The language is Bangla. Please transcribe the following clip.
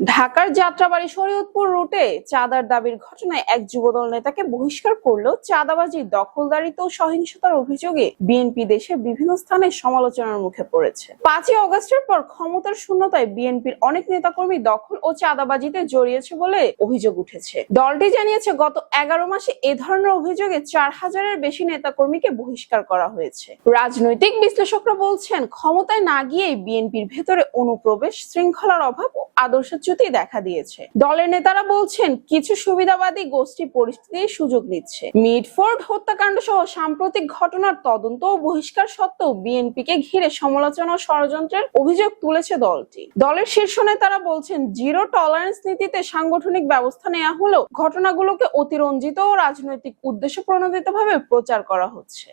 ঢাকার যাত্রাবাড়ী শরীয়তপুর রুটে চাঁদার দাবির ঘটনায় এক যুবদল নেতাকে বহিষ্কার করলেও চাঁদাবাজি, দখলদারিত্ব ও সহিংসতার অভিযোগে বিএনপি দেশের বিভিন্ন স্থানে সমালোচনার মুখে পড়েছে। 5ই আগস্টের পর ক্ষমতার শূন্যতায় বিএনপির অনেক নেতাকর্মী দখল ও চাঁদাবাজিতে জড়িয়েছে বলে অভিযোগ উঠেছে। দলটি জানিয়েছে, গত 11 মাসে এ ধরনের অভিযোগে 4000-এর বেশি নেতাকর্মীকে বহিষ্কার করা হয়েছে। রাজনৈতিক বিশ্লেষকরা বলছেন, ক্ষমতায় না গিয়েই বিএনপির ভেতরে অনুপ্রবেশ, শৃঙ্খলার অভাব ও আদর্শচ্যুতি দেখা দিয়েছে। দলের নেতারা বলছেন, কিছু সুবিধাবাদী গোষ্ঠী পরিস্থিতির সুযোগ নিচ্ছে। মিডফোর্ড হত্যাকাণ্ড সহ সাম্প্রতিক ঘটনার তদন্ত ও বহিষ্কার সত্ত্বেও বিএনপিকে ঘিরে সমালোচনা ও ষড়যন্ত্রের অভিযোগ তুলেছে দলটি। দলের শীর্ষ নেতারা বলছেন, জিরো টলারেন্স নীতিতে সাংগঠনিক ব্যবস্থা নেওয়া হলেও ঘটনাগুলোকে অতিরঞ্জিত ও রাজনৈতিক উদ্দেশ্য প্রণোদিতভাবে প্রচার করা হচ্ছে।